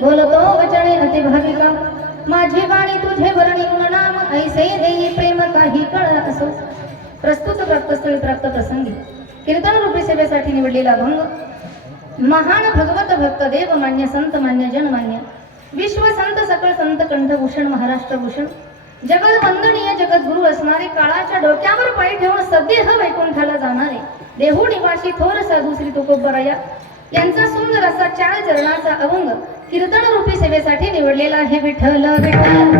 बोलतो वचने अति भाविका माझी वाणी तुझे वर्णी नाम ऐसे देई प्रेम काही कळ असो. प्रस्तुत प्राप्तस्थळी प्राप्त प्रसंगी कीर्तन रूपी सेवेसाठी निवडलेला भंग महान भगवत भक्त देव मान्य संत मान्य जन मान्य विश्व संत सकळ संत कंठभूषण महाराष्ट्र भूषण जगत वंदनीय जगद्गुरु असणारे काळाच्या डोक्यावर पाय ठेवून सदेह वैकुंठाला जाणारे देहू निवासी थोर साधू श्री तुकोबराया यांचा सुंदर असा 4 चरणाचा अभंग कीर्तन रूपी सेवेसाठी निवडलेला आहे. विठ्ठल विठ्ठल